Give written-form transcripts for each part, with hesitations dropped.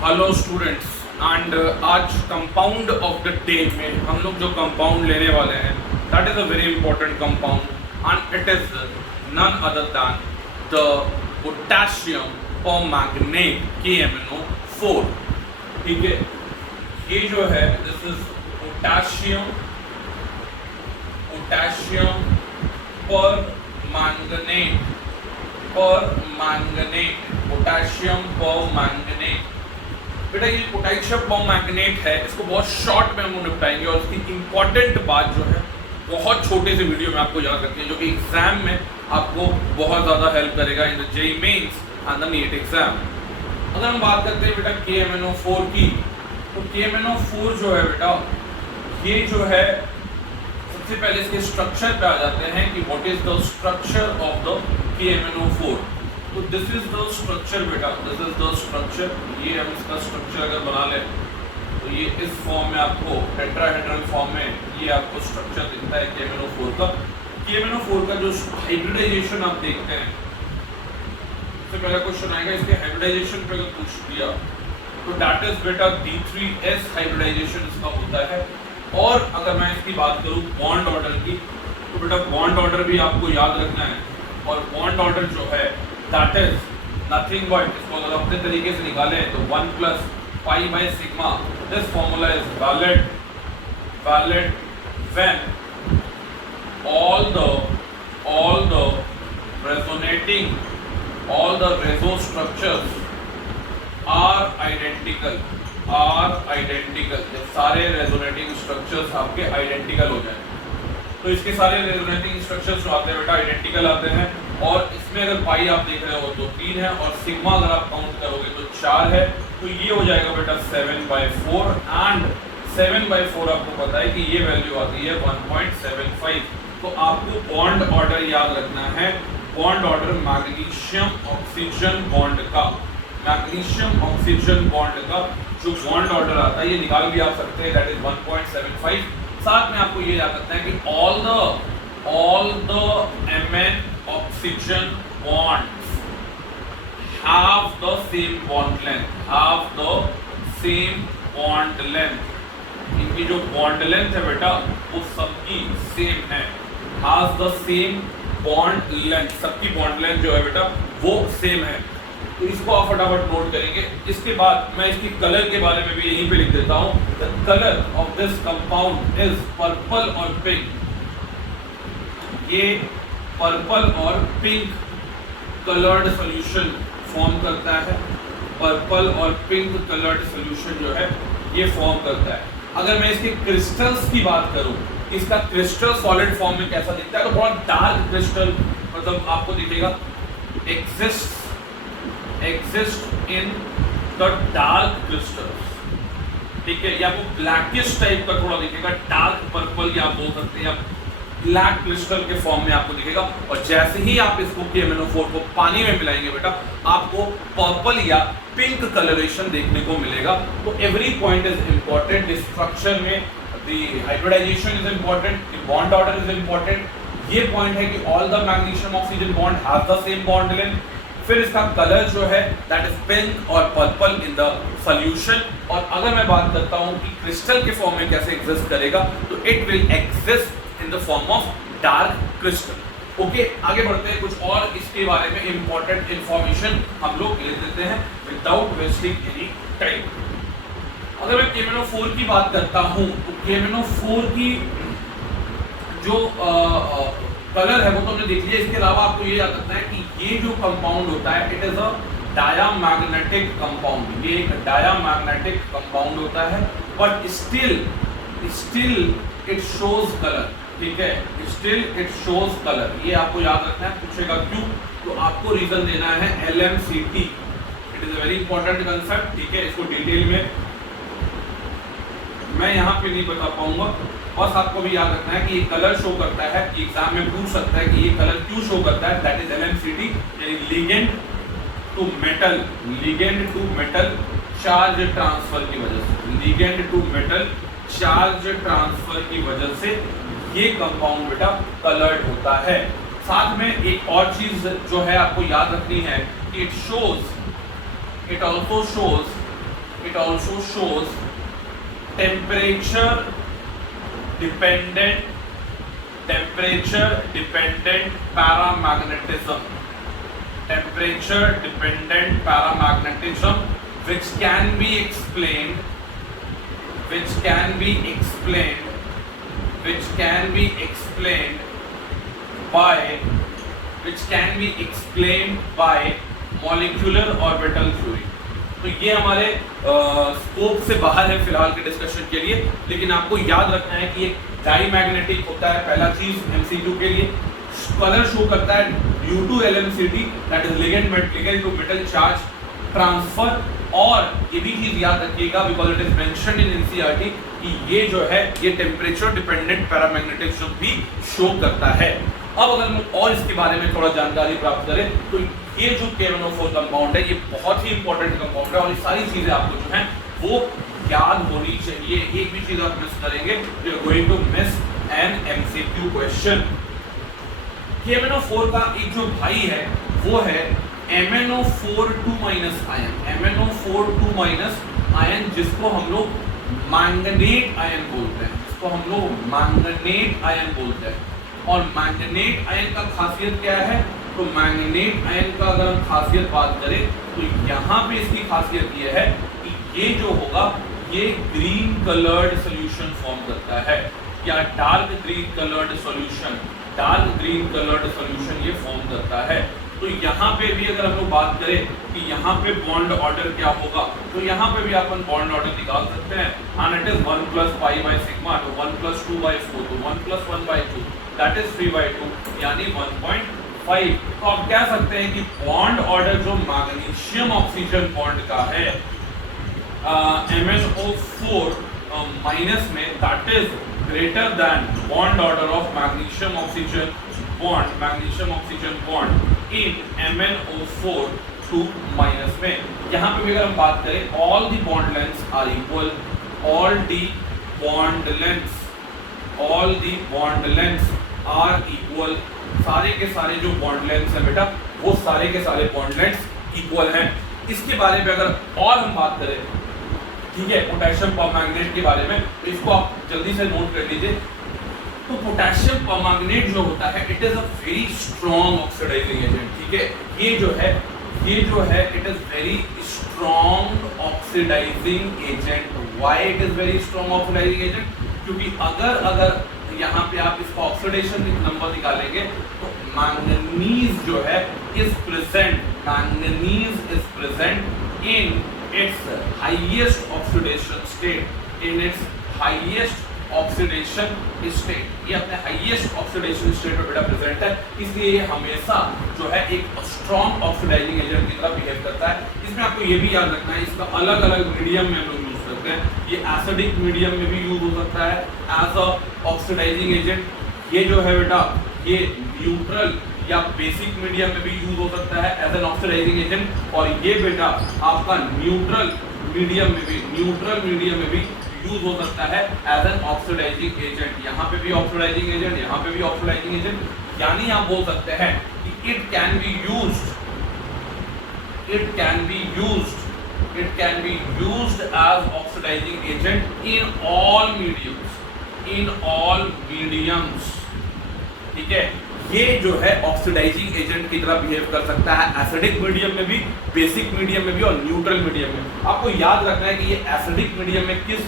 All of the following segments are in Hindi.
हेलो स्टूडेंट्स एंड आज कंपाउंड ऑफ द डे में हम लोग जो कंपाउंड लेने वाले हैं that is a very important compound and it is none other than the potassium permanganate KMnO4। ठीक है, ये जो है this is potassium permanganate potassium permanganate. बेटा ये पोटेशियम परमैंगनेट है, इसको बहुत शॉर्ट में हम निपटाएंगे और इसकी इंपॉर्टेंट बात जो है बहुत छोटे से वीडियो में आपको याद रखनी है, जो कि एग्जाम में आपको बहुत ज़्यादा हेल्प करेगा in the JEE mains and the NEET exam. अगर हम बात करते हैं बेटा KMnO4 की, तो KMnO4 जो है बेटा ये जो है सबसे पहले इसके स्ट्रक्चर पे आ जाते हैं कि what is the structure of the KMnO4। तो दिस इज द स्ट्रक्चर बेटा, दिस इज द स्ट्रक्चर। ये हम इसका स्ट्रक्चर अगर बना लें तो ये इस फॉर्म में आपको टेट्राहेड्रल फॉर्म में ये आपको स्ट्रक्चर दिखता है KMnO4 का। KMnO4 का जो हाइब्रिडाइजेशन आप देखते हैं, सबसे पहला क्वेश्चन आएगा इसके हाइब्रिडाइजेशन पे अगर पूछ दिया तो दैट इज बेटा D3S हाइब्रिडाइजेशन इसका होता है। और अगर मैं इसकी बात करूं बॉन्ड ऑर्डर की, तो बेटा बॉन्ड ऑर्डर भी आपको याद रखना है। और बॉन्ड ऑर्डर जो है दैट इज नथिंग बट, इसको अगर अपने तरीके से निकालें तो 1 + π/σ। This formula is valid when all the reso structures are identical। ये सारे रेजोनेटिंग स्ट्रक्चर्स आपके आइडेंटिकल हो जाए, तो इसके सारे रेजोनेटिंग स्ट्रक्चर्स जो आते हैं बेटा आइडेंटिकल आते हैं। और इसमें अगर पाई आप देख रहे हो तो 3 है और सिग्मा अगर आप काउंट करोगे तो 4 है, तो ये हो जाएगा बेटा 7/4। एंड 7/4 आपको पता है कि ये वैल्यू आती है 1.75। तो आपको बॉन्ड ऑर्डर याद रखना है, bond order magnesium oxygen bond का, मैग्नीशियम ऑक्सीजन बॉन्ड का जो बॉन्ड ऑर्डर आता है ये निकाल भी आप सकते हैं, दैट इज 1.75। साथ में आपको ये याद रखना है कि all the Mn oxygen bonds have the same bond length, इनकी जो बॉन्ड लेंथ है बेटा वो सबकी सेम है, has the same bond length, सबकी बॉन्ड लेंथ जो है बेटा वो सेम है। तो इसको आप फटाफट नोट करेंगे। इसके बाद मैं इसकी कलर के बारे में भी यहीं पे लिख देता हूँ, the colour of this compound is purple और पिंक। ये पर्पल और पिंक कलर्ड सॉल्यूशन फॉर्म करता है, पर्पल और पिंक कलर्ड सॉल्यूशन जो है ये फॉर्म करता है। अगर मैं इसके क्रिस्टल्स की बात करूं, इसका क्रिस्टल सॉलिड फॉर्म में कैसा दिखता है, तो बहुत डार्क क्रिस्टल मतलब आपको दिखेगा, exist in the dark crystals. ठीक है, या वो ब्लैकिश टाइप का थोड़ा दिखेगा, डार्क पर्पल या आप बोल सकते हैं ब्लैक क्रिस्टल के फॉर्म में आपको दिखेगा। और जैसे ही आप इसको KMnO4 को पानी में मिलाएंगे बेटा आपको पर्पल या पिंक कलरेशन देखने को मिलेगा। तो every point is important structure में, the hybridisation is important, the bond order is important. ये पॉइंट है कि all the magnesium oxygen bond have the same bond length. फिर इसका कलर जो है दैट इज पिंक और पर्पल इन द सॉल्यूशन। और अगर मैं बात करता हूं कि क्रिस्टल के फॉर्म में कैसे एग्जिस्ट करेगा, तो it will exist in the form of dark crystal. Okay, आगे बढ़ते हैं, कुछ और इसके बारे में इंपॉर्टेंट इंफॉर्मेशन हम लोग ले देते हैं विदाउट वेस्टिंग एनी टाइम। अगर मैं KMnO4 की बात करता हूं तो KMnO4 की जो कलर है वो तो हमने देख लिया। इसके अलावा आपको ये याद रखना है कि ये जो कंपाउंड होता है it is a diamagnetic compound. ये एक डायामैग्नेटिक कंपाउंड होता है, but still it shows colour. ठीक है, स्टिल इट शोज कलर, ये आपको याद रखना है। पूछेगा क्यों, तो आपको रीजन देना है LMCT। It is a very important concept. ठीक है, इसको डिटेल में मैं यहाँ पे नहीं बता पाऊंगा, बस आपको भी याद रखना है कि ये कलर शो करता है, कि एग्जाम में पूछ सकता है कि ये कलर क्यों शो करता है, दैट इज LMCT, यानी ligand to metal charge transfer की वजह से, ligand to metal charge transfer की वजह से ये कंपाउंड बेटा कलर्ड होता है। साथ में एक और चीज जो है आपको याद रखनी है कि it also shows it also shows temperature dependent paramagnetism, which can be explained by molecular orbital theory. तो ये हमारे स्कोप से बाहर है फिलहाल के डिस्कशन के लिए, लेकिन आपको याद रखना है कि एक डाईमैग्नेटिक होता है, पहला चीज एमसीक्यू के लिए, कलर शो करता है due to LMCT, that is ligand to metal charge transfer, और ये भी चीज याद रखिएगा because it is mentioned in NCERT कि ये जो है ये टेम्परेचर डिपेंडेंट पैरामैग्नेटिज्म भी शो करता है। अब अगर हम और इसके बारे में थोड़ा जानकारी प्राप्त करें तो ये जो KMnO4 कंपाउंड है ये बहुत ही इंपॉर्टेंट कंपाउंड है, और ये सारी चीजें आपको जो है वो याद होनी चाहिए। एक भी चीज आप मिस करेंगे you are going to miss an MCQ question. KMnO4 का एक जो भाई है वो है MnO4 2- आयन, जिसको हम लोग मैंगनेट आयन बोलते हैं, और मैंगनेट आयन का खासियत क्या है? तो मैंगनेट आयन का अगर हम खासियत बात करें तो यहाँ पे इसकी खासियत ये है कि ये जो होगा ये ग्रीन कलर्ड सॉल्यूशन फॉर्म करता है, या डार्क ग्रीन कलर्ड सॉल्यूशन ये फॉर्म करता है। तो यहाँ पे भी अगर हम लोग बात करें कि यहाँ पे बॉन्ड ऑर्डर क्या होगा, तो यहाँ पे भी अपन बॉन्ड ऑर्डर निकाल सकते हैं, एंड इट इज 1 + π/σ, तो 1 + 2/4, तो 1 + 1/2, दैट इज 3/2, यानी 1.5। तो आप कह सकते हैं कि बॉन्ड ऑर्डर जो मैग्नीशियम ऑक्सीजन बॉन्ड का है MnO4 माइनस में, that is greater than bond order of magnesium oxygen bond in MnO4 2- में। यहाँ पे भी अगर हम बात करें all the bond lengths are equal, all the bond lengths are equal, सारे के सारे जो बॉन्ड लेंथ्स है बेटा वो सारे के सारे बॉन्ड लेंथ्स इक्वल हैं। इसके बारे में अगर और हम बात करें, ठीक है, पोटेशियम परमैंगनेट के बारे में, तो इसको आप जल्दी से नोट कर लीजिए। तो पोटेशियम परमैंगनेट जो होता है it is a very strong oxidising agent, ठीक है, ये जो है it is very strong oxidising agent. Why it is very strong oxidising agent? क्योंकि अगर यहाँ पे आप इसका ऑक्सीडेशन नंबर निकालेंगे तो मैंगनीज जो है is present in its highest oxidation state, ये अपने हाईएस्ट ऑक्सीडेशन स्टेट में बेटा प्रेजेंट है, इसलिए ये हमेशा जो है एक स्ट्रॉन्ग ऑक्सीडाइजिंग एजेंट की तरह बिहेव करता है। इसमें आपको ये भी याद रखना है इसका अलग अलग मीडियम में हम लोग यूज करते हैं, ये एसिडिक मीडियम में भी यूज हो सकता है एज अ ऑक्सीडाइजिंग एजेंट, ये जो है बेटा ये न्यूट्रल या बेसिक मीडियम में भी यूज हो सकता है एज एन ऑक्सीडाइजिंग एजेंट, और ये बेटा आपका न्यूट्रल मीडियम में भी यूज हो सकता है एज एन ऑक्सीडाइजिंग एजेंट। यहाँ पे भी ऑक्सीडाइजिंग एजेंट, यहाँ पे भी ऑक्सीडाइजिंग एजेंट, यानी आप बोल सकते हैं कि it can be used as oxidizing agent in all mediums, ठीक है। ये जो है ऑक्सीडाइजिंग एजेंट की तरह बिहेव कर सकता है एसिडिक मीडियम में भी, बेसिक मीडियम में भी और न्यूट्रल मीडियम में। आपको याद रखना है कि ये एसिडिक मीडियम में किस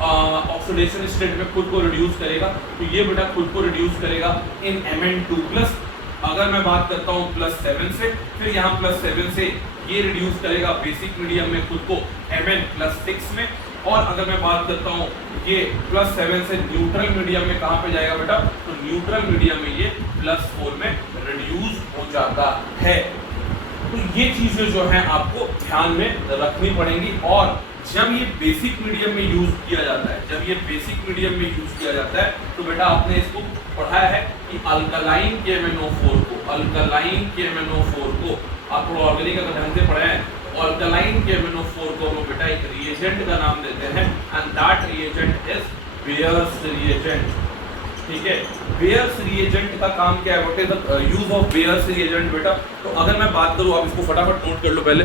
ऑक्सीडेशन स्टेट में खुद को रिड्यूस करेगा, तो ये बेटा खुद को रिड्यूस करेगा इन Mn2+। अगर मैं बात करता हूँ +7 से, फिर यहाँ +7 से ये रिड्यूस करेगा बेसिक मीडियम में खुद को Mn+6 में, और अगर मैं बात करता हूँ ये +7 से न्यूट्रल मीडियम में कहाँ पे जाएगा बेटा, तो न्यूट्रल मीडियम में ये +4 में रिड्यूस हो जाता है। तो ये चीजें जो है आपको ध्यान में रखनी पड़ेंगी। और जब ये बेसिक मीडियम में यूज किया जाता है, तो बेटा आपने इसको पढ़ाया है कि अल्कलाइन KMnO4 को आप थोड़ा ऑर्गेनिक अगर ढंग से पढ़े हैं, अल्कलाइन KMnO4 को हम बेटा एक रिएजेंट का नाम देते हैं, and that reagent is bears reagent, ठीक है। बेयर्स रिएजेंट का काम क्या है, what is the use of bears reagent बेटा? तो अगर मैं बात करूं, आप इसको फटाफट नोट कर लो पहले।